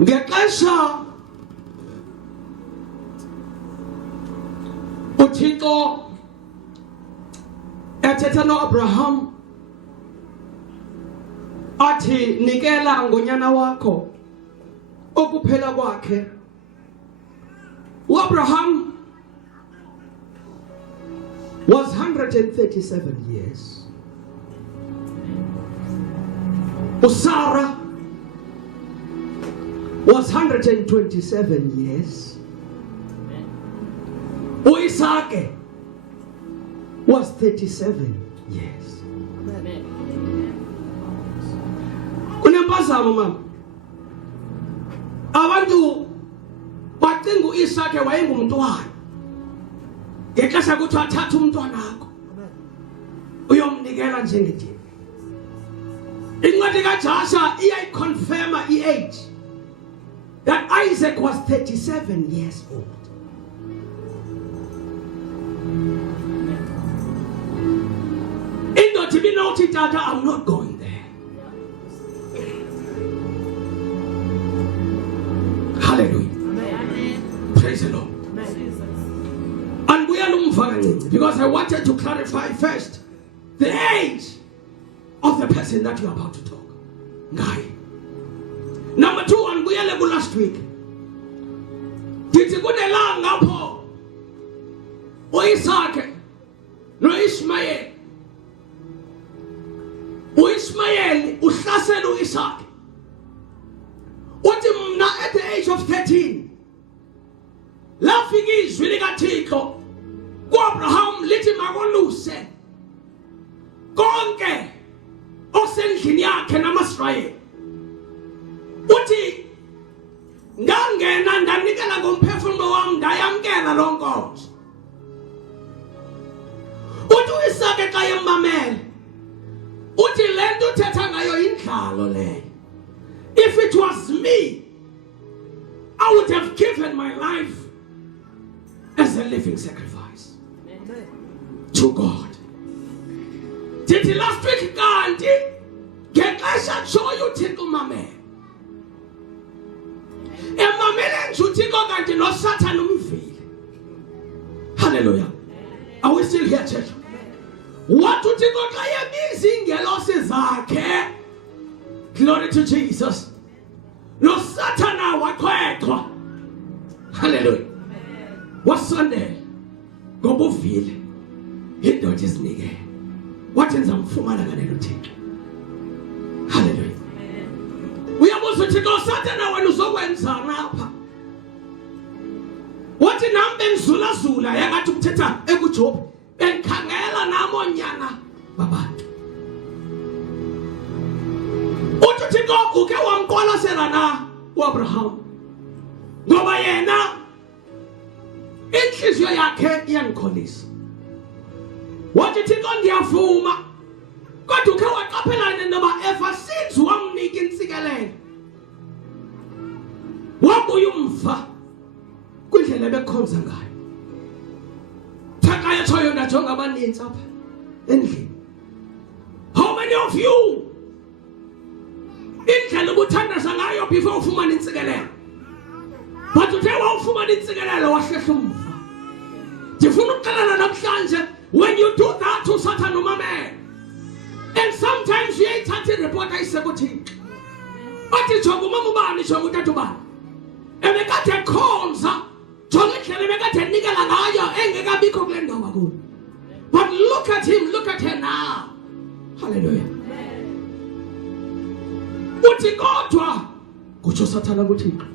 ngexesha uThixo ethetha noAbraham athi nikela ngonyana wakho okuphela kwakhe. uAbraham was 137 years. Sarah was 127 years. Isaac was 37 years. Kunempazamo mama. Abantu bacinga uIsaac wayengumntwana. Ngexesha ukuthi athathe umntwana wakho uyomnikela njengethini. Incwadi kaJoshua iyayiconfirma i-age that Isaac was 37 years old. Indoda ibinothi tata, I'm not going there. Hallelujah. Amen. Praise the Lord. And we are because I wanted to clarify first the age of the person that you are about to talk. Guy. Number 2, and we are level last week. Did you go the land up? Isaac, no Ishmael. Ishmael, Ushaselu Isaac. What at the age of 13? Laughing is really got Tiko. Abraham liti magoluse. Gonke. Osen yake na masraye. Uti ngange nanda nikela ngomphefumulo wami ndayamkela lo nkonzo. Uthi Isaac xa yemmamela. Uti lento uthetha ngayo indlalo le. If it was me, I would have given my life as a living sacrifice. Amen. To God. Did the last week kanti ngexesha show you Thixo mame. Emamele njuthixo kanti no Satan umvile. Hallelujah. Are we still here, church? What uThixo xa yebiza ingelosi zakhe. Glory to Jesus. No Satan wakwekho. Hallelujah. What Sunday? Go bufile. Indoda isinike. Wathi nizamfumana ngalelo Thixo. Hallelujah. Uyabuza uthi no Satan wena uzokwenza ngapha. Wathi nami bengizula zula yakathi ukuthetha ekuJob bengikhangela namonyana babantu. Uthi Thixo uke wamqwalasela na uAbraham. Ngoba yena inhliziyo yakhe iyangikholisa. Wathi Thixo ngiyavuma. Kodwa uke waqaphelana noba ever since wamnika insikelelo. Wabuya umfa kwindlela bekhonza ngayo. Thaka yethu yona jonga abaninzi apha endlini. How many of you indlela ubuthandaza ngayo before ufumana insikelelo? But uthe wawufumana insikelelo wahlehla umva. Ndifuna ukuxelela namhlanje, when you do that to Satan umamele. And sometimes you ain't touching report ayisekuthini. Bathi jonga umama ubani jonga utata ubani. Ebekade ekhonza jonga indlela ebekade enikela ngayo engekabikho kule ndawo kuyo. But look at him, look at her now. Hallelujah. Uthi kodwa kutsho Satan kuThixo.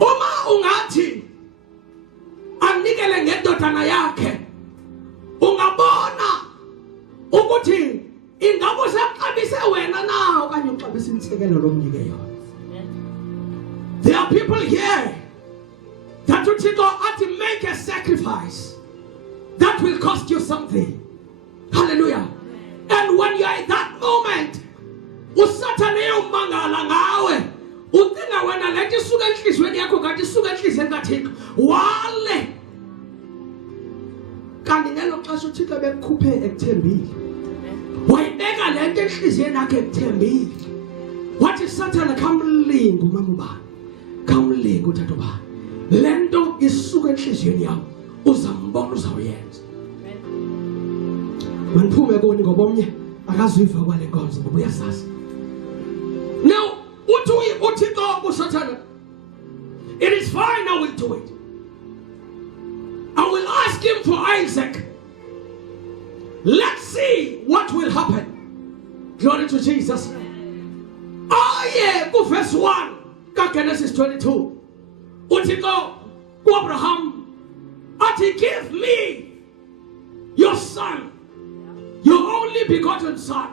Uma ungathi anikele ngendodana yakhe, ungabona ukuthi ingabo sekuxabise wena na okanye uxabise insekelo lomnike yona. There are people here that uThixo athi make a sacrifice that will cost you something. Hallelujah. And when you are in that moment, uSatan eyomangala ngawe. Udinga wena lethi suka enhlizweni yakho kanti suka enhlizweni kaThixo wale. Kanti ngelo xesha uThixo bekukhuphe ekuthembile. Wayibeka lento enhlizweni yakhe ekuthembile. Wathi uthi Satan kamlinga umama ubani, kamlinga uthatha ubani, lento isuka enhliziyweni yami uzambona uzawuyenza. Maniphume kuni ngoba omnye akaziva kwale nkonzo ngoba uyasazi. Now uthi go Satan, it is fine, I will do it. I will ask him for Isaac. Let's see what will happen. Glory to Jesus. Oh yeah, go verse 1, Genesis 22. Uthi go Abraham, ati give me your son, your only begotten son.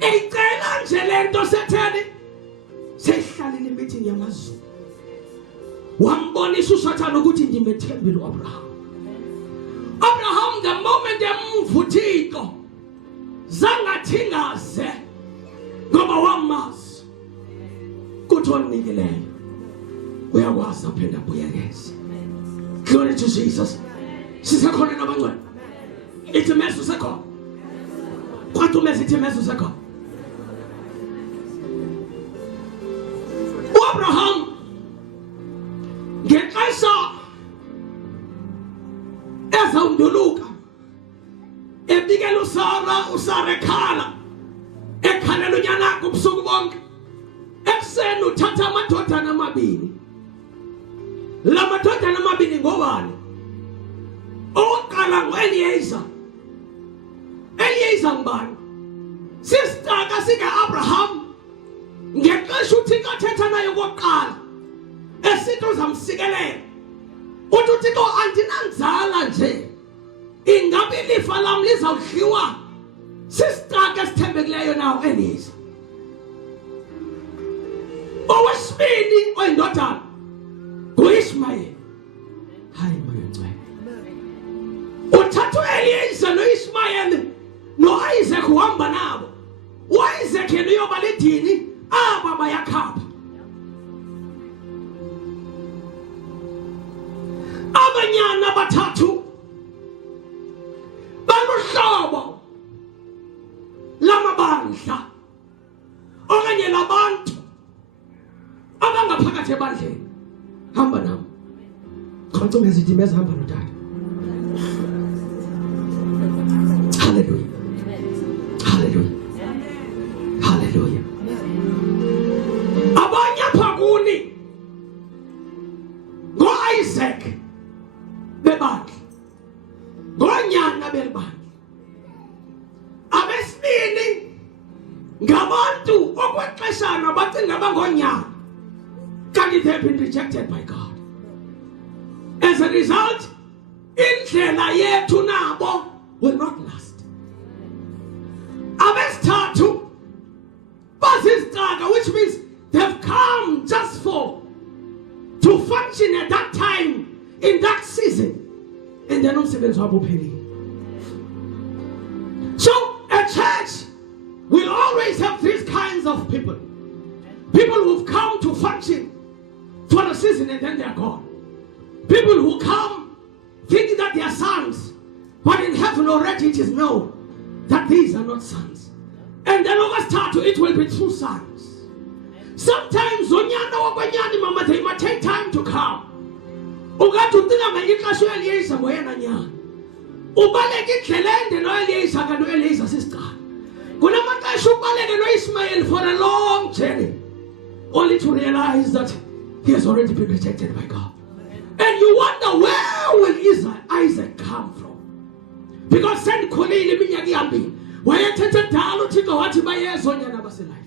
Ecela nje lento setheni sehlalile meeting yamazulu. Wambonisa uSathane ukuthi ndimethembile uAbraham. Abraham, the moment emvuthiko zangathingaze ngoba wamazi kuthi onikeleyo uyakwazi aphinde abuyekeze. Glory to Jesus. Sisekhona nabangcwele. Ithi meso sekhona. Kwathi umesithi meso sekhona. uAbraham ngexesha ezawunduluka ebikela uSara ekhalela unyana wakhe ubusuku bonke. Ekuseni uthatha amadodana amabili. La madodana amabili ngobani? Oqala ngoEliezer. Eliezer ngubani? Sister kaSika-Abraham. Ngexesha uThixo athetha naye okokuqala esithi uzamsikelela, uthi uThixo andinanzala nje, ingabe ilifa lam lizawudliwa sister esithembekileyo nawo Eliezer. Owesibini oyindodana nguIshmayeli. Hayi moya ngcwele. Uthatha uEliezer noIshmayeli noIsaac uhamba nabo. uIsaac yena uyoba lidini aba bayakhapha. Abanyana bathathu baluhlobo lamabandla okanye labantu abangaphakathi ebandleni. Hamba nami. Khonto ngezidimeza hamba notata. Hallelujah. Hallelujah. Hallelujah. Abanye phakuni ngoIsaac bebandla, ngonyana belibandla. Abesibini ngabantu okwexeshana bacinga bangonyana, kanti they have been rejected by God. As a result, indlela yethu nabo will not last. Abesithathu basizicaka, which means they've come just to function at that time, in that season, and then umsebenzi wabo uphelile. So a church will always have these kinds of people. People who've come to function for a season and then they're gone. People who come thinking that they are sons, but in heaven already it is known that these are not sons. And then over start it will be true sons. Sometimes mama, they might take time to come. Ugathi ucinga ngexesha uEliezer ngoyena nyana. Ubaleke indlelende noEliezer kanti uEliezer sisiqala. Kunamaxesha ubaleke noIshmayeli for a long journey, only to realize that he has already been rejected by God. And you wonder, where will Isaac come from? Because sendikhulile iminyaka ihambile. Wayethethe dala uThixo wathi bayezonyana baselife.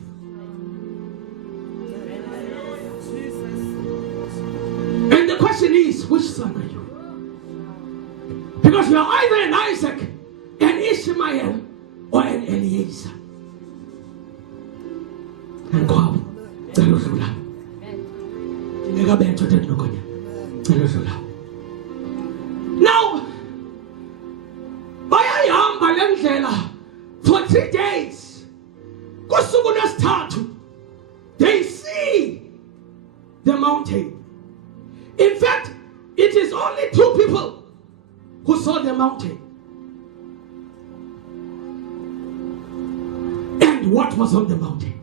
And the question is, which son are you? Because you are either an Isaac, an Ishmael, or an Eliezer. And God, now, bayayihamba le ndlela for 3 days. Kusuku lesithathu, they see the mountain. In fact, it is only 2 people who saw the mountain. And what was on the mountain?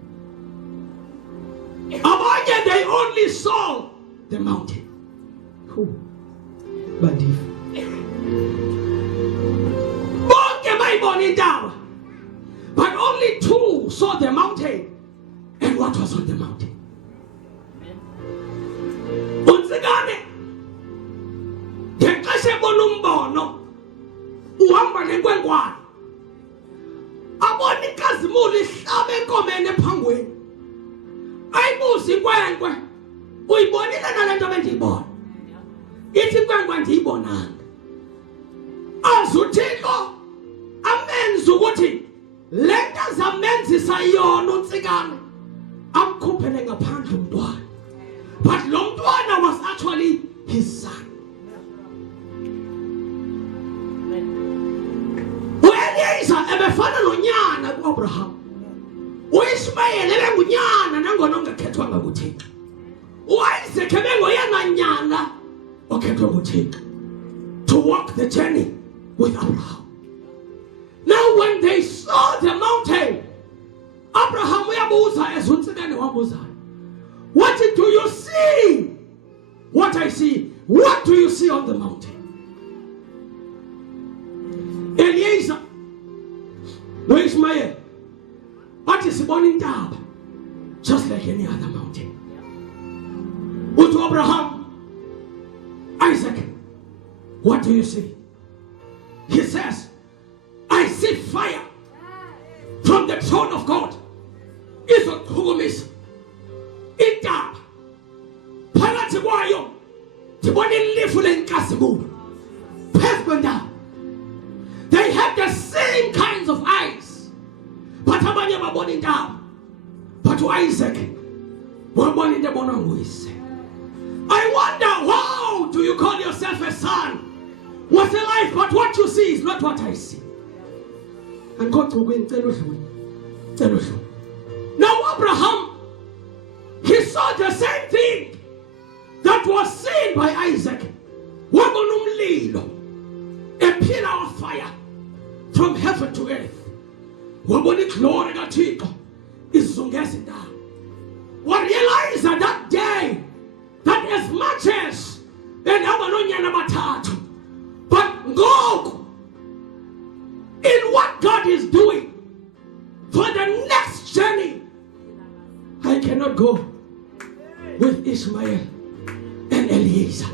they only saw the mountain. But if but only two saw the mountain and what was on the mountain. Unzigane ngexesha bonumbono uhamba nenkwenkwana abona inkazimulo ihlaba enkomeni ephangweni ayibuza inkwenkwe uyibonile nalento bendiyibona ithi inkwenkwe ndiyibonanga azuthixo amenza ukuthi lento azamenzisa yona uNtsikane amkhuphele ngaphandle umntwana. But lo mntwana was actually his son. U-Eliezer ebefana nonyana ku-Abraham. U-Ishmayeli ebengunyana nangona ongakhethwanga nguThixo. U-Isaac ebengoyena nyana okhethwa nguThixo to walk the journey with Abraham. Now when they saw the mountain, Abraham uyabuza ezuNtsikane wabuza, what do you see? What I see. What do you see on the mountain? Eliezer no Ishmael but is born in Dab just like any other mountain. With Abraham, Isaac, what do you see? He says, I see fire from the throne of God. It's a Kugumis. In Dab. Phakathi kwayo ndibona ilifu lenkasibulo. Phezulu. They have the same kinds of eyes. But abanye babona indaba. But to Isaac, babona into ebona nguyise. I wonder, how do you call yourself a son with a life, but what you see is not what I see? And God told me, now Abraham, he saw the same thing that was seen by Isaac. A pillar of fire from heaven to earth. Glory is down. We realize that day that as much as but God, in what God is doing for the next journey, I cannot go with Ishmael and Eliezer.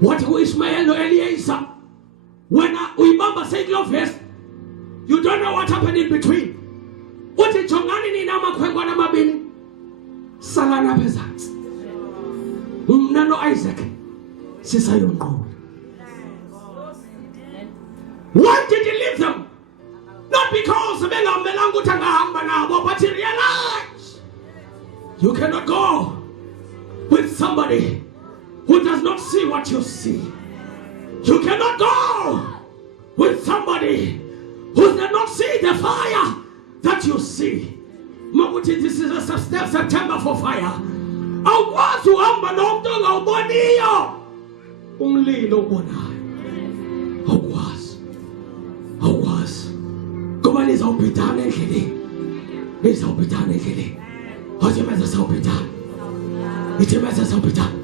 What do Ishmael or Eliezer? When we remember saying love first, you don't know what happened in between. What is Chongani ni nama kwengwana mabini? Salana pezats. Nano Isaac. Sisa yongo. Why did he leave them? Not because but he realized you cannot go with somebody who does not see what you see. You cannot go with somebody who does not see the fire that you see. Mabuti, this is a September for fire. Awwazu amba nomtonga uboniyo. Umlilo ubona. Awwas. Kuma nizawubhidana endleleni. Nizawubhidana endleleni. Hoje meza sawubhidana. Ithi meza sawubhidana.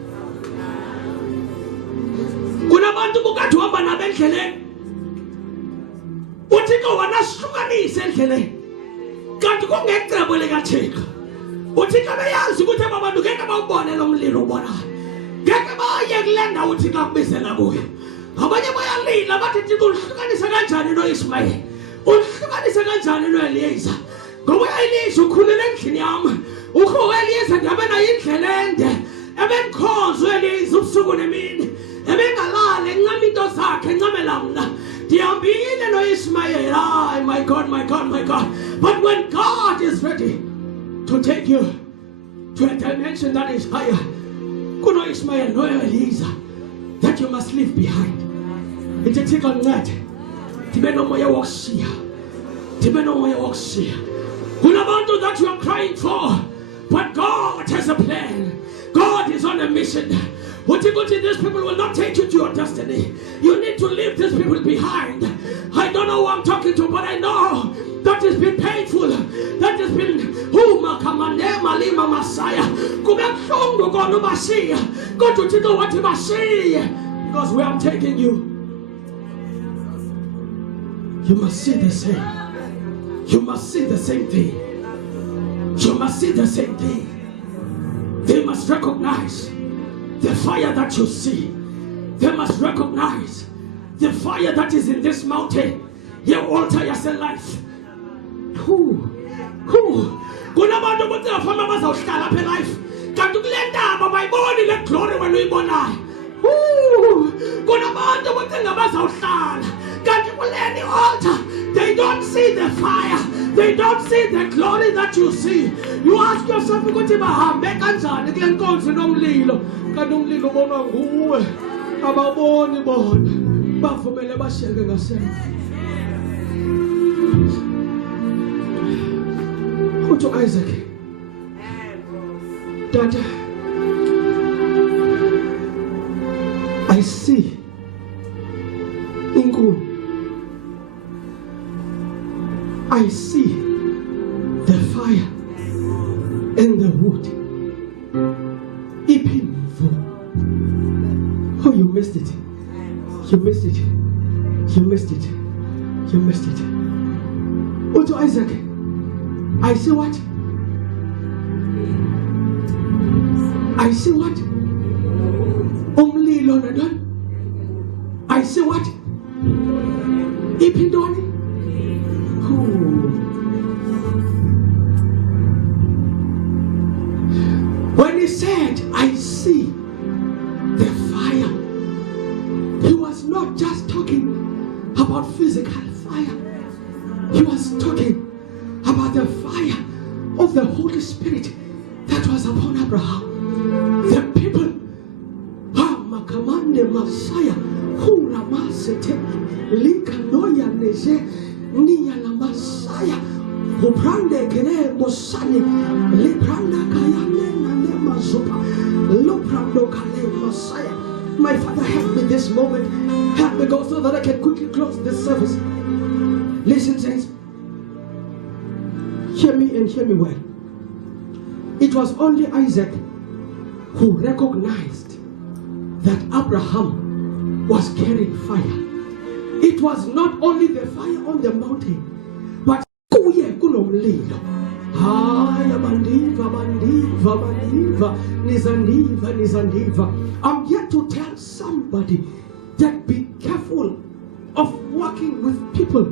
Kunabantu bukade uhamba nabo endleleni. Uthixo wanahlukanisa endleleni. Kanti kungecebo likaThixo. Uthixo beyazi ukuthi abantu ngeke bawubone lo mlilo ubonayo. Ngeke baye kule ndawo uthixo akubizela kuyo. Abanye bayalila bathi Thixo uhlukanisa kanjani noIshmael? Uhlukanisa kanjani noEliezer? Ngoba uEliezer ukhulele endlini yami. UEliezer ndiyabe nayo indlela ende. Ebenkhonzo uEliezer ubusuku nemini. Ebengalale ncama into zakhe ncamela mna. Ndihambile noIshmael. Ah, my God, my God, my God. But when God is ready to take you to a dimension that is higher, kuno Ishmael no Eliezer that you must leave behind. It's a tick on that. Timeno moya wokshiya. Timeno moya wokshiya. Kunabantu that you are crying for, but God has a plan. God is on a mission. These people will not take you to your destiny. You need to leave these people behind. I don't know who I'm talking to, but I know that has been painful, that has been Makamandema Lima Messiah. Because where I'm taking you, you must see the same. You must see the same thing. You must see the same thing. They must recognize the fire that you see. They must recognize the fire that is in this mountain. Your altar is a life. Kunabantu ukuthi afama bazawuhlala apha life. Kanti kule ndaba bayiboni le glory wena uyibonayo. Kunabantu ukuthi ngabazawuhlala. Kanti kule altar they don't see the fire. They don't see the glory that you see. You ask yourself ukuthi bahambe kanjani kule nkonzo nomlilo. Kanti umlilo ubonwa nguwe. Ababoni bona. Bavumele bashiyeke ngasemva. Go to Isaac. Dad, I see Ingu. I see the fire and the wood. Ipinfo. Oh, you missed it. You missed it. You missed it. You missed it. Go to Isaac. I see what? I see what? Umlilo nadon. I see what? Ipindoni. When he said, I see the fire, he was not just talking about physical fire. He was talking about the fire of the Holy Spirit that was upon Abraham. The people, Makamande Messiah, who Ramasete, Likanoya Neze, Nia la Messiah, who Brande Kene Mosani, Libranda Kayane Nane Mazupa, Loprando Kale Messiah. My Father, help me this moment. Help me, God, so that I can quickly close this service. Listen, saints. Hear me and hear me well. It was only Isaac who recognized that Abraham was carrying fire. It was not only the fire on the mountain, but kuye kunomlilo. Haya mandiva, mandiva, mandiva, nizandiva, nizandiva. I'm here to tell somebody that be careful of working with people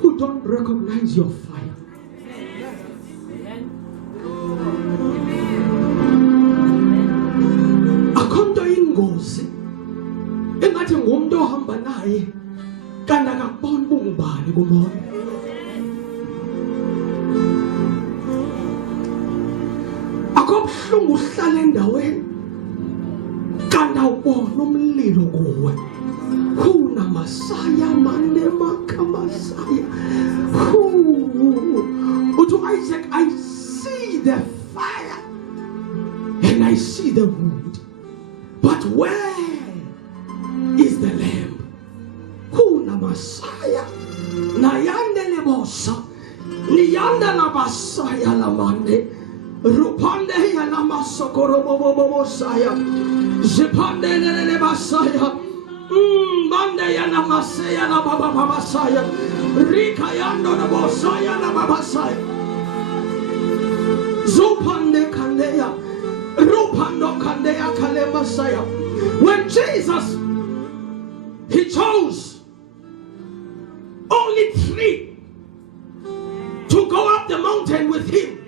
who don't recognize your fire. Akhonto ingozi engathi ngumuntu ohamba naye kanti akakuboni bungubani kumoya. Akubhlungu uhlala endaweni kanti awubona umlilo kuwe. Kuna Masaya mande makamasaya. To Isaac, I see the fire and I see the wood, but where is the lamb? Kuna Masaya nayande lebosa niyanda la Masaya la mande rupande ya la masokoro bobo saya zipande le Masaya mande ya la Masaya la baba Masaya rika yando la bosaya la baba saya zupande kandeya rupando kandeya kale Masaya. When Jesus, he chose only 3 to go up the mountain with him.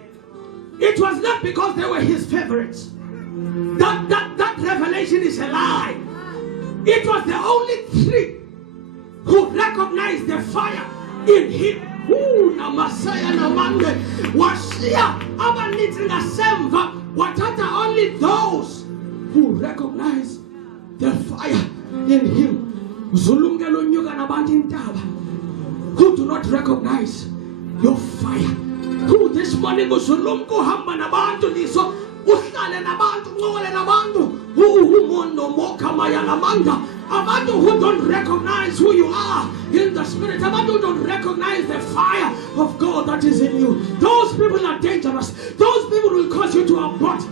It was not because they were his favorites. That revelation is a lie. It was the only 3 who recognized the fire in him. Na Masaya na mande washia abaniti na semva watata, only those who recognize the fire in him. Zulungelo nyuga na banti ntaba, who do not recognize your fire. Who this morning uzulumko hamba na bantu liso uhlale na bantu ngole na bantu who mono moka maya na manda abantu who don't recognize who you are in the spirit, abantu who don't recognize the fire of God that is in you, those people are dangerous. Those people will cause you to abort.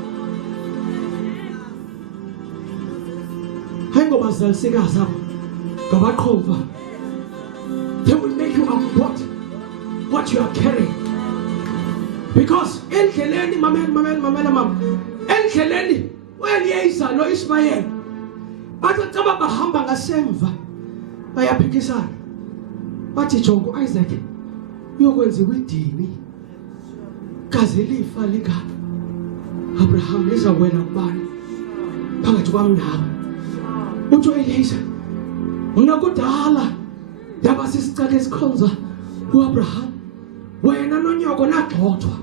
They will make you abort what you are carrying. Because endleleni mamela endleleni weliyeisa lo Ishmael bathi xa bahamba ngasemva bayaphikisana bathi jongo Isaac uyokwenziwa idini kaze lifa lika Abraham lizawela kubani phakathi kwami nawe uthi Elisa mina kudala ndaba sisicaka esikhonza uAbraham wena nonyoko nagxothwa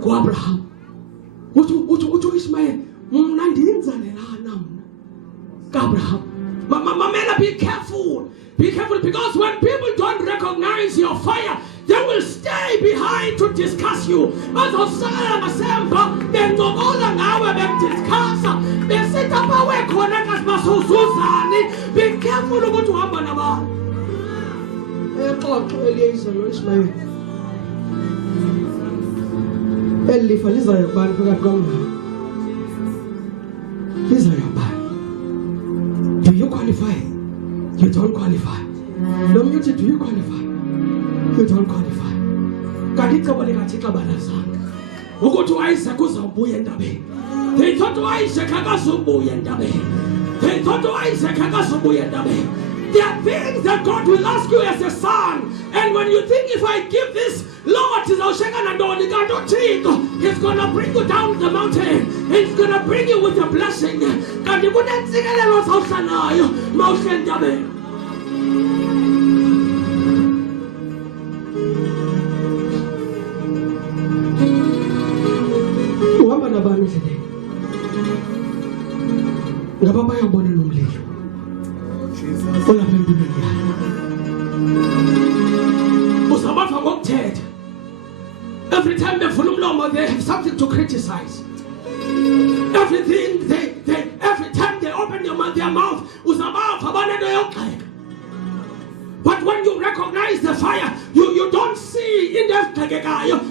kuAbraham uthi Ishmael mna ndinzalelana mna kaAbraham. Mamela, be careful because when people don't recognize your fire, they will stay behind to discuss you. Bazosala ngasemva bencokola ngawe bediscussa besitha bawe khona kasibasuzuzani. Be careful ukuthi uhamba nabantu. Exoxo Elisa lo Ishmael elifa lizayo kubani phakathi kwami. Do you qualify? You don't qualify. No music, do you qualify? You don't qualify. Kadika wale katika barazanga. Ukuthi Isaac uzawubuya endabeni. They thought Isaac akazobuya endabeni. They thought Isaac akazobuya endabeni. There are things that God will ask you as a son. And when you think, if I give this, Lord, He's going to bring you down the mountain. He's going to bring you with a blessing. Every time they have something to criticize. Everything every time they open their mouth, but when you recognize the fire, you don't see in the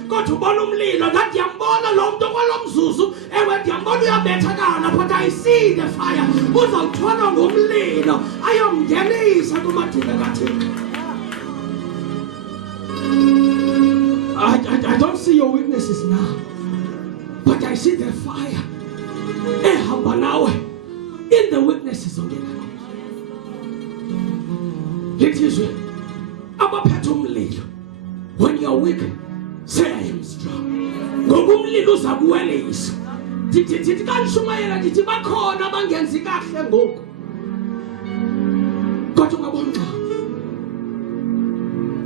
go to Bonumlilo that Yambona long to Walomzuzu, and when Yambonia Betagana, but I see the fire. Without Twanamlino, I am Gelis I don't see your weaknesses now, but I see the fire in the weaknesses of the life. It is when you are weak, say I am strong.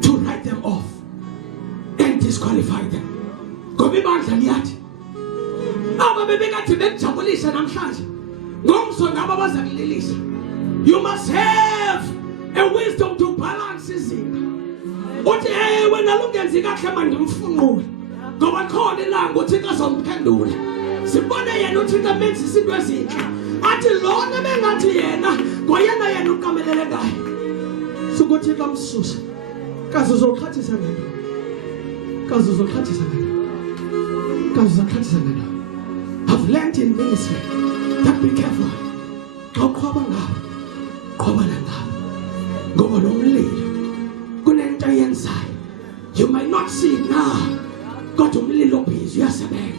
To write them off and disqualify them. You must have a wisdom to balance it. When I look at the Gakamand, go and call the language, take us on Pendula. Sibona Yanutika makes a situation. At the Lord, the men at the end, Goyana Yanuka guy. So go take them sus. Casus or catches a man. Casus or catches a man. Casus or catches a man. I've learned in ministry that be careful. Go come on. Go along lead. Go enter inside. You might not see it now. Go to little piece. Yes, a man.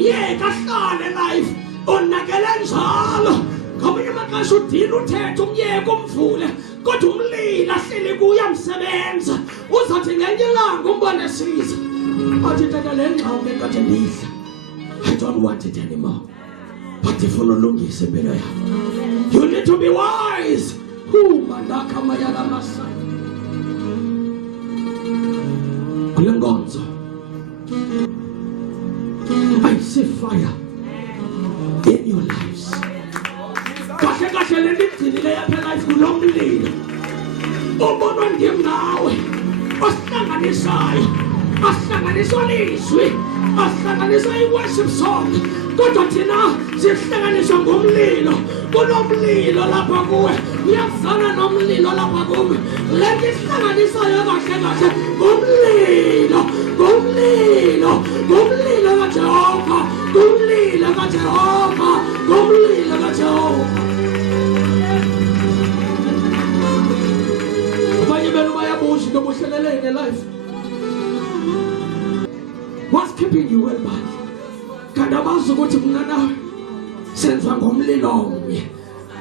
Yeah, that's not a life. On Nagalanzal. Come in, I should deal with it. Come fool. Go to lead. I say, Guyam Sevens. What's that in any long? Go on the seas. I did a land. I'll make a lease. I don't want it anymore. But if you no longer is a better, you need to be wise. Who Mandaka Mayala Masa Kulangonzo. I see fire in your lives. Kasha life long lead. Open on him now. Ostanganisai. Ostanganisoli sweet. asihlanganisa i-worship song kodwa thina sihlanganiswa ngomlilo kunomlilo lapha kuwe uyazana nomlilo lapha kuwe lento isihlanganisayo kahle kahle ngomlilo ngomlilo ngomlilo kaJehova ngomlilo kaJehova ngomlilo kaJehova abanye benu bayabuza into obuhlelelene life. What's keeping you well, man? Kanti abazi ukuthi mina nawe senziwa ngomlilo omnye.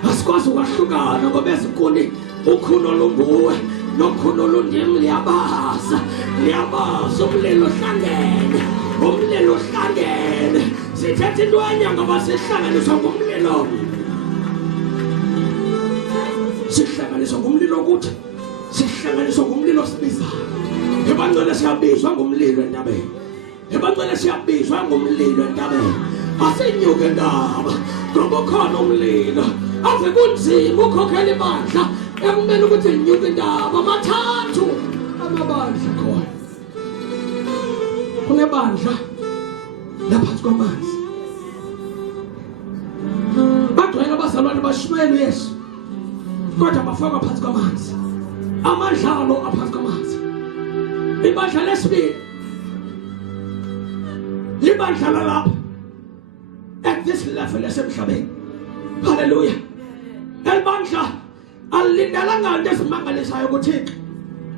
Asikwazi ukwahlukana ngoba ezinkuni ukhuno lunguwe nokhuno lundimi liyabaza umlilo ohlangene umlilo ohlangene sithetha into enye ngoba sihlanganiswa ngomlilo omnye. Sihlanganiswa ngomlilo ukuthi sihlanganiswa ngomlilo osibizayo. Ebangcwele siyabizwa ngomlilo entabeni. Ebangcwele siyabizwa ngomlilo entabeni. Asinyuke indaba ngoba ukhona umlilo. Ave kunzima ukhokhela ibandla ekumele ukuthi inyuke indaba amathathu amabandla khona. Kunebandla laphansi kwamanzi. Bagcwele abazalwane bashumela uYesu kodwa bafaka phansi kwamanzi. Amadlalo aphansi kwamanzi. Ibandla lesibili libandla lapha at this level esemhlabeni. Hallelujah. Elibandla alilindalanga into ezimangalisayo kuThixo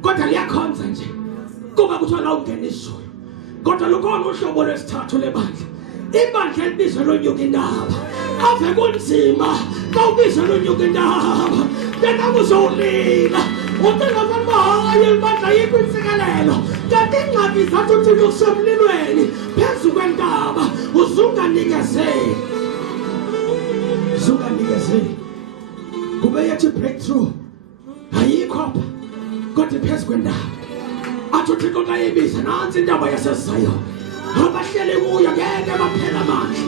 kodwa liyakhonza nje kuba kuthiwa la ungena izulu kodwa lukhona uhlobo lwesithathu lebandla. Ibandla elibizwa lonyuka indaba. Ave kunzima xa ubizwa lonyuka indaba tena kuzolila ucinga ukuba hayi ibandla yikho insikelelo kanti ingxaki zathu thina kusemlilweni phezu kwentaba uzunganikezeli zunganikezeli kube yathi breakthrough ayikho apha kodwa phezu kwentaba athi uThixo xa ebiza nansi intaba yaseZayoni abahleli kuyo ngeke baphela amandla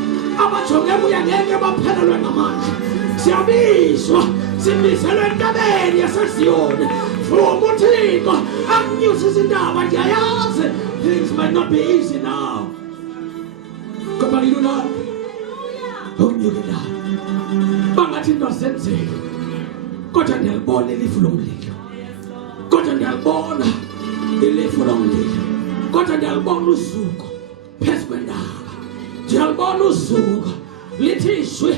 abajonge kuyo ngeke baphelelwe ngamandla. Siyabizwa sibizelwe entabeni yaseZiyoni vuma uThixo akunyusa izindaba ndiyayazi things might not be easy now kodwa ngilulana ukunyuka indaba bangathi into azenzeki kodwa ndiyalibona ilifu lomlilo kodwa ndiyalibona ilifu lomlilo kodwa ndiyalibona uzuko phezu kwendaba ndiyalibona uzuko lithi ishwi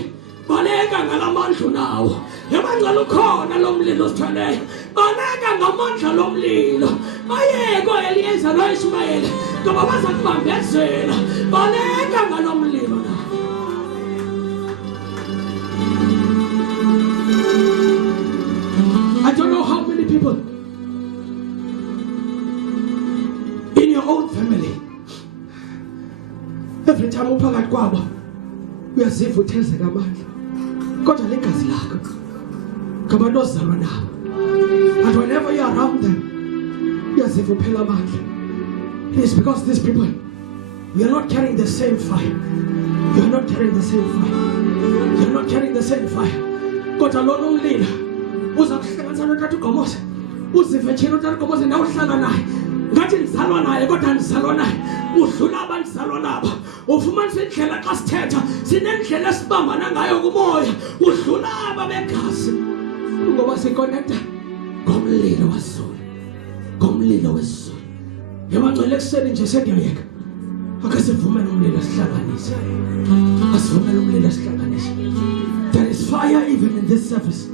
baleka ngalamandla nawo ebangcwele ukhona lo mlilo osithweleyo baleka ngamandla lomlilo bayeko Eliyeza noIshumayeli ngoba baza kubambezela baleka ngalo mlilo nawo. I don't know how many people in your own family every time uphakathi kwabo uyaziva uthezeka amandla kodwa legazi lakho ngabantu ozalwa nabo but whenever you are around them uyaziva uphela amandla. It is because these people we are not carrying the same fire. You are not carrying the same fire. You are not carrying the same fire. Kodwa lona umlilo uza kuhlanganisa nothatha uGomose uzive tshilo uthatha uGomose nawe uhlala naye ngathi nizalwa naye kodwa nizalwa naye udlula abantu zalwa nabo ufumanisa indlela xa sithetha sinendlela esibambana ngayo kumoya udlula ababegazi ngoba siconnecta ngomlilo wezulu ngomlilo wezulu. Yabangcwele ekuseni nje sendiyeka akasivumela umlilo sihlanganise asivumela umlilo sihlanganise. There is fire even in this service,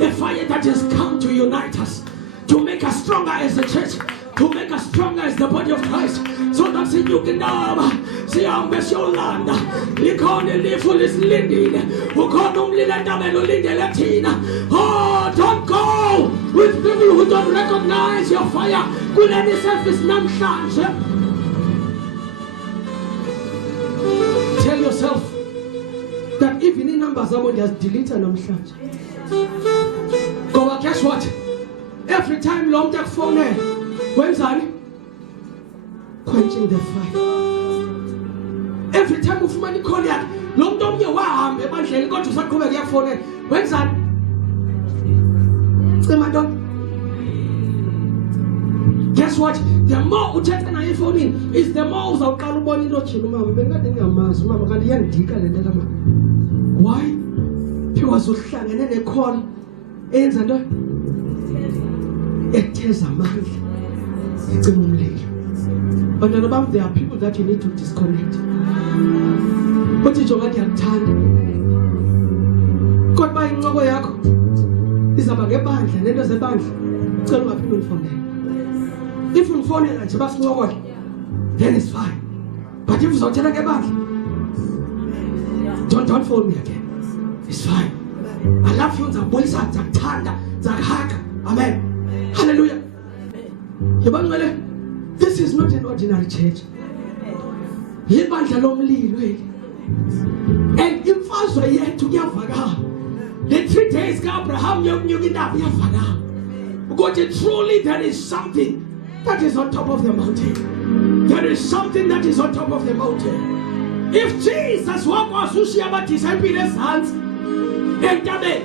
a fire that has come to unite us, to make us stronger as a church, to make us stronger as the body of Christ, so that sinyuke indaba sihambe siyolanda likhona ilifu lisilindile ukhona umlilo entabeni ulindele thina. Oh, don't go with people who don't recognize your fire kuleni service namhlanje. Tell yourself that even in numbers somebody has deleted namhlanje. Ngoba guess what, every time lo muntu akufonela wenzani? Quenching the fire. Every time ufumana icall yakhe lo muntu omnye wahamba ebandleni kodwa usaqhubeka uyakufonela wenzani? Cima ntoni? Guess guess what? The more uthetha naye efonini is the more uzawuqala ubona into othini mama bengade ngingamazi mama kanti iyandika le nto mama. Why? Because uhlangene necall enza nto etheza amandla icima umlilo. But above there are people that you need to disconnect. Uthi jonga ndiyakuthanda kodwa incoko yakho izaba ngebandla nento zebandla cela ungaphinde unifonele. If unifonela nje basincokola then it's fine, but if uzothetha ngebandla don't phone me again. It's fine. I love you ngizabulisa ngizakuthanda ngizakuhaga. Amen. Hallelujah. Yebangcwele, this is not an ordinary church. Yibandla lomlilo eli. And imfazwe yethu kuyavakala. The 3 days ka-Abraham yomnyuka indaba iyavakala. Because truly there is something that is on top of the mountain. There is something that is on top of the mountain. If Jesus wakwazi ushiya abadisciples ezantsi entabeni,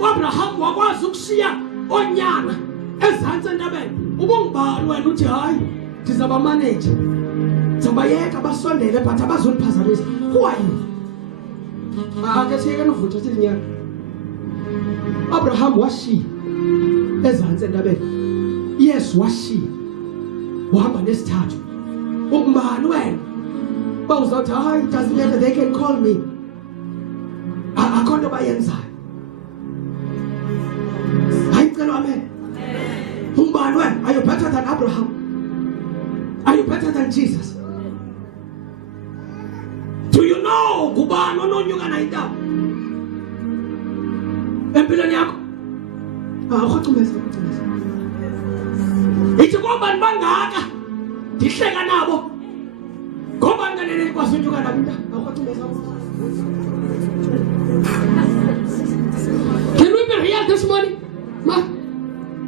uAbraham wakwazi ukushiya onyana ezantsi entabeni, ubungibani wena uthi hayi ndizaba manage ndizabayeka basondele but abazoniphazamisa. Who are you? Ake siyeke novutha sinyana. Abraham washiya ezantsi entabeni. Yes washiya. Wahamba nesithathu. Ungibani wena? Bawuzathi hayi doesn't matter, they can call me. Akho nto bayenzayo. Hayi cela amen. Ungibani wena? Are you better than Abraham? Are you better than Jesus? Do you know kubani ononyuka na intaba empilweni yakho? Awukhocumeza. Ithi ngobani bangaka ndihleka nabo ngobani kanene kwasunyuka nabo intaba. Awukhocumeza. Can we be real this morning? Ma,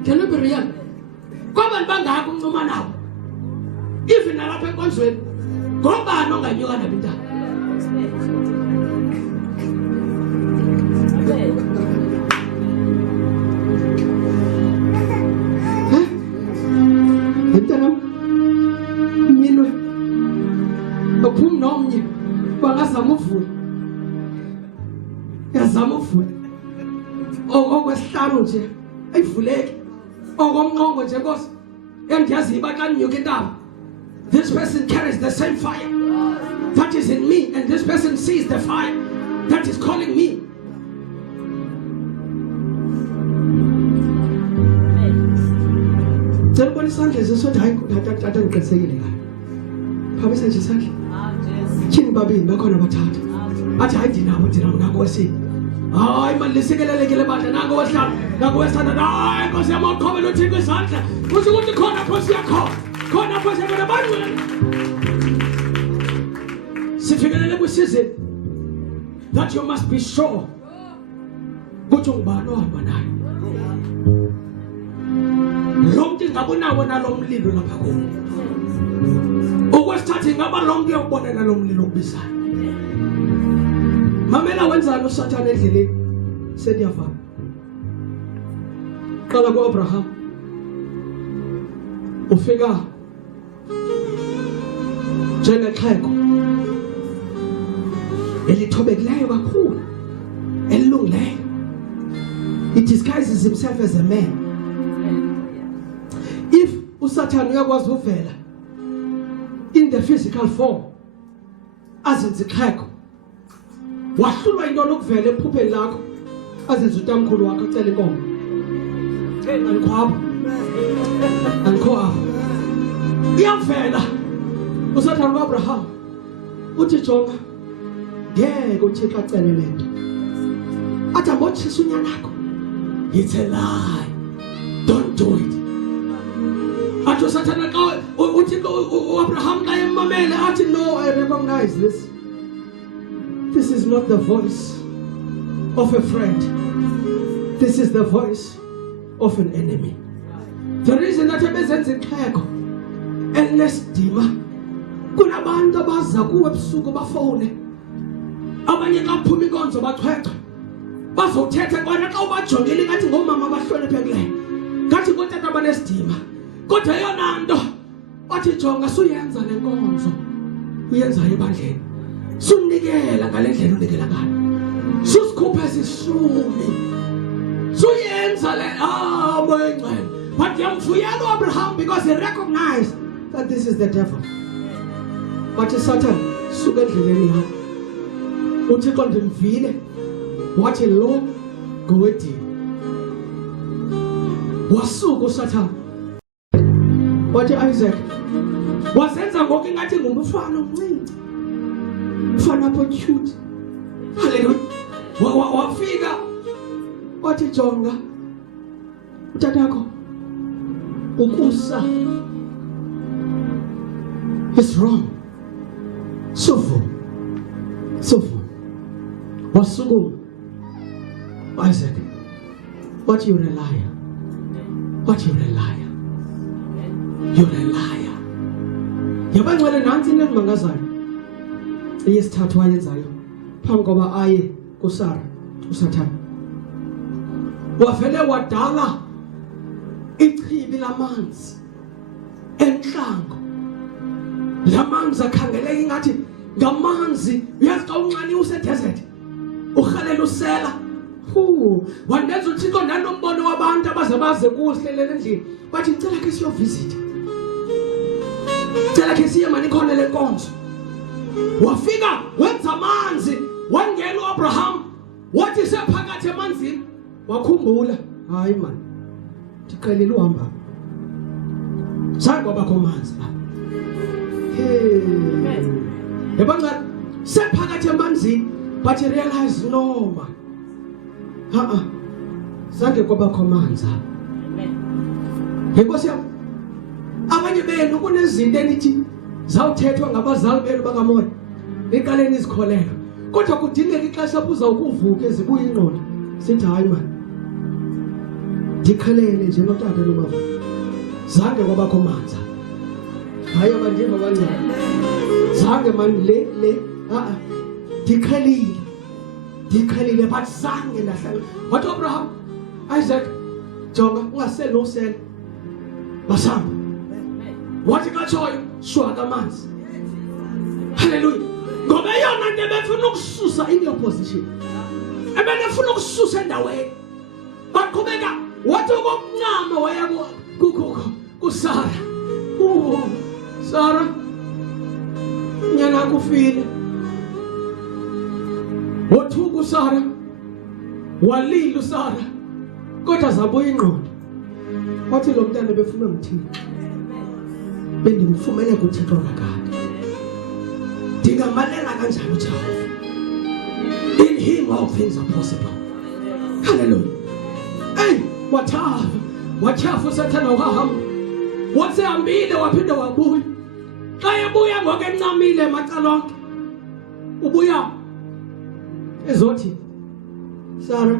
can we be real? Ngobani bangaka uncuma nabo even nalapha enkonzweni ngobani onganyuka nabo intaba? Minwe baphum nomnye bangazama uvula yazama uvula okwesihlanu nje ayivuleki okomnqongo nje Nkosi endiyazi baxa ninyuka intaba. This person carries the same fire that is in me and this person sees the fire that is calling me. Zelibona isandla esisothi hayi tata ngiqinisekile ngayo. Phamisa nje isandla. Thini babini bakhona bathathu. Athi hayi dinabo nako wesini. Hayi manje lisikelelekile bandla nako wehlala nako wesithathu. Hayi Nkosi yami uqhubele uthixo isandla. Kusho ukuthi khona Nkosi yakho. Khona Nkosi yakho bangcwele. Sifikelele kwisizini that you must be sure ukuthi ungubani ohamba naye. Lo muntu ngabonawo nalomlilo lapha kuwo. Okwesithathu ngaba lo muntu uyabona nalomlilo obizayo. Mamela wenzani uSathane endleleni? Sendiyavana. Qala kuAbraham. Ufika njengexhego elithobekileyo kakhulu elilungileyo. He disguises himself as a man. If uSathane uyakwazi uvela in the physical form azenze ixhego, wahlulwa into lokuvela ephupheni lakho azenze utamkhulu wakho acela inkomo. Ankhwapha iyavela uSathane kuAbraham uthi jonga ngeke uThixo acele lento athi abotshisa unyanakho. It's a lie, don't do it. Athi uSathane xa uthi uAbraham xa emmamele athi no, I recognize this. This is not the voice of a friend. This is the voice of an enemy. The reason that ebezenza ixhego elinesidima kunabantu abaza kuwe ebusuku bafone, abanye xa kuphuma inkonzo bachweche bazothetha kona xa ubajongile ngathi ngomama abahloniphekileyo, ngathi ngootata abanesidima, kodwa yona nto wathi jonga suyenza lenkonzo uyenza ebandleni sunikela ngalendlela unikela ngayo susikhupha isishumi suyenza le moyengcwele but yamvuyela Abraham because he recognized that this is the devil. But Satan suka endleleni yakhe uThixo ndimvile wathi lo ngowedini wasuka uSathane wathi Isaac wasenza ngoku ingathi ngumfana omncinci mfana apho cute. Hallelujah. Wafika wathi jonga utatakho ukusa is wrong. Sofu wasuku Isaac, what you're a liar. What you're a liar. You're a liar. Yabangcwele nansi nemangazana eyesithathu ayenzayo phambi koba aye kuSara uSathane wavele wadala ichibi lamanzi enhlango lamanzi akhangeleka ingathi ngamanzi uyazi xa uncane usedesert uhalela usela wandenza uThixo nanombono wabantu abaze kuhlelela endlini bathi ngicela ke siyo visit ngicela ke siye mani khona lenkonzo wafika wenza amanzi wangena uAbraham wathi sephakathi emanzini wakhumbula hayi man ndiqelile uhamba zange kwabakho manzi la yabanga sephakathi emanzini but he realized no man zange kwabakho manzi yebo siya abanye benu kunezinto enithi zawuthethwa ngabazali benu bakamoya iqaleni izikholelo kodwa kudingeka ixesha uza ukuvuka ezibuya ingqondo sithi hayi man dikhalele nje notata nomama zange kwabakho manzi hayi abandiva kancane zange man le dikhalile but zange ndahlala wathi Abraham Isaac jonga ungaseli nosela basamba wathi katshoyo shwaka amanzi. Hallelujah. Ngoba yona nto befuna ukususa in your position ebenefuna ukususa endaweni baqhubeka wathi ukuncama waya kuSara Sara nyana kufile wothuka uSara walila uSara kodwa zabuya ingqondo wathi lo mntana befuna umthini bendimfumene kuThixo kakade ndingamalela kanjani uJehova in him all things are possible. Hallelujah. Hey wathafa uSathane wahamba wasehambile waphinda wabuya xa ebuya ngoku encamile macalonke ubuya ezothi Sara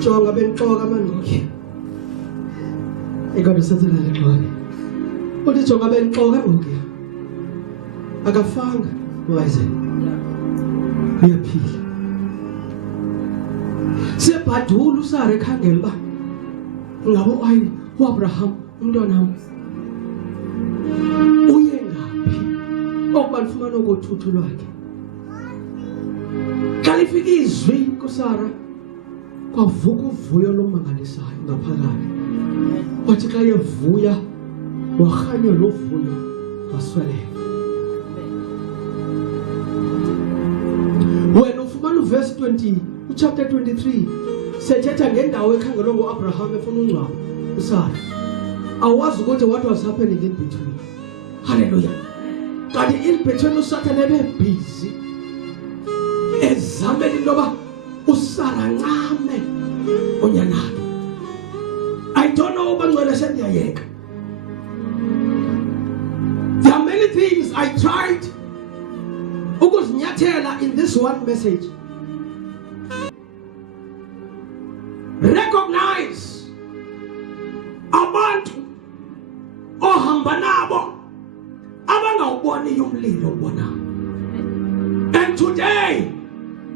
jonga benixoka mangoke ekabe sathana leqone uthi jonga benixoka ngoke akafanga waze uyaphila sebhadula uSara ekhangela ba ngabo ayini uAbraham umntwana wami uye ngaphi okuba lifumana ukuthuthu lwakhe xa lifika izwi kuSara kwavuka uvuyo lomangalisayo ngaphakathi wathi xa evuya warhanya lo vuyo wasweleka. Wena ufumana uverse 20 chapter 23 sethetha ngendawo ekhangelwa ngoAbraham efuna ungcwaba uSara awazi ukuthi what was happening in between. Hallelujah. Kanti in between uSathane ebebusy ezamela intoba uSara ncame onyanakhe. I don't know ubangcwele sendiyayeka. There are many things I tried ukuzinyathela in this one message. Recognize abantu ohamba nabo abangawuboni umlilo ubona. And today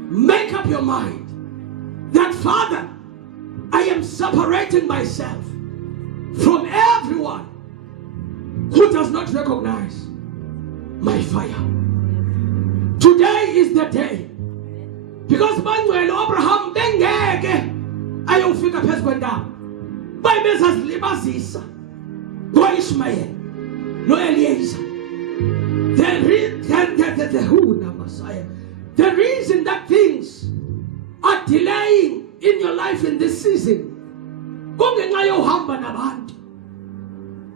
make up your mind that Father, I am separating myself from everyone who does not recognize my fire. Today is the day. Because Manuel Abraham bengeke ayofika phezu kwentaba. Bayebezazilibazisa ngoIshmael noEliezer. The reason that things are delaying in your life in this season kungenxa yohamba nabantu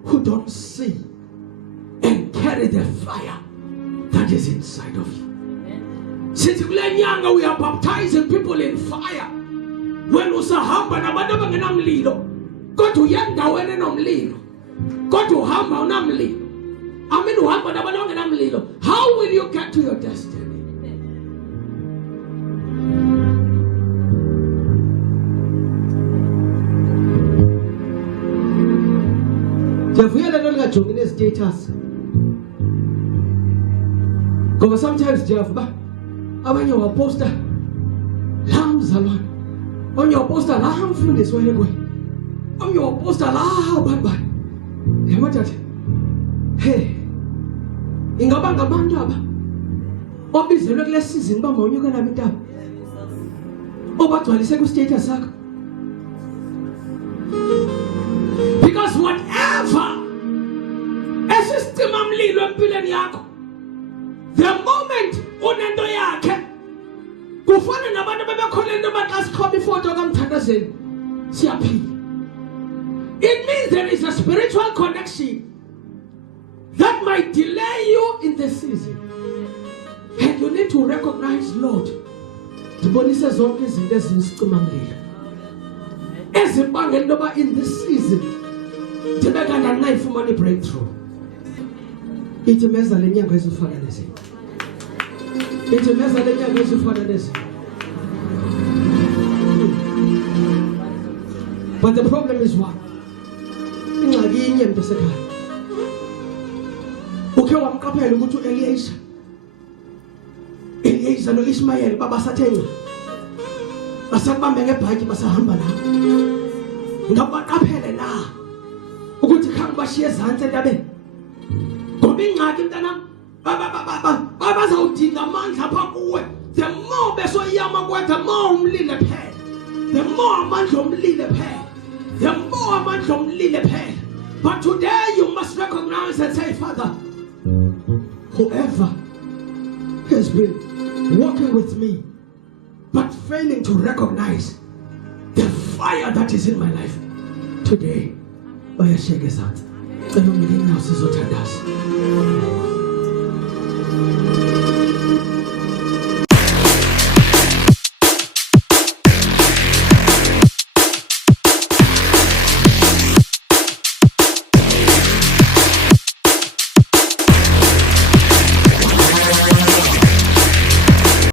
who don't see and carry the fire that is inside of you. Sithi kule nyanga we are baptizing people in fire. When usahamba nabantu abangenamlilo kodwa uyendaweni enomlilo kodwa uhamba unamlilo. Uhamba nabantu abangenamlilo. How will you get to your destiny? Jongine status. Because sometimes abanye waposta la mzalwane, onye waposta la mfundisi wayekwe, onye waposta la baba. Yamathi hey, ingaba ngabantu aba obizelwe kule season bamonyuka nami intaba obagcwalise ku status sakho. Because whatever esistima mlilo empilweni yakho, the moment unento yakhe kufana nabantu bebekhola into baxasikhoma ifoto kamthandazeli siyaphila. It means there is a spiritual connection that might delay you in the season, and you need to recognize, Lord, ndibonise zonke izinto ezinisicima mlilo ezibangela intoba in this season ndibe kanti nayifumana i-breakthrough. Ithi meza le nyanga ezifana nezi. Ithi meza le nyanga ezifana nezi. But the problem is what? Ingxaki inye mntu sekhaya. Ukhe wamqaphela ukuthi Eliezer noIshmael babasathenga. Basakubambe ngebhatyi basahamba nabo. Ngabaqaphele na ukuthi khange bashiye ezantsi entabeni. Ngoba ingxaki mntanam bazawudinga amandla apha kuwe. The more besoyama kuwe, the more umlile phela. The more amandla omlile phela. The more amandla omlile phela. But today you must recognize and say, Father, whoever has been walking with me but failing to recognize the fire that is in my life, today, bayashiyeka ezantsi. Cela umnike inyawo sizothandaza.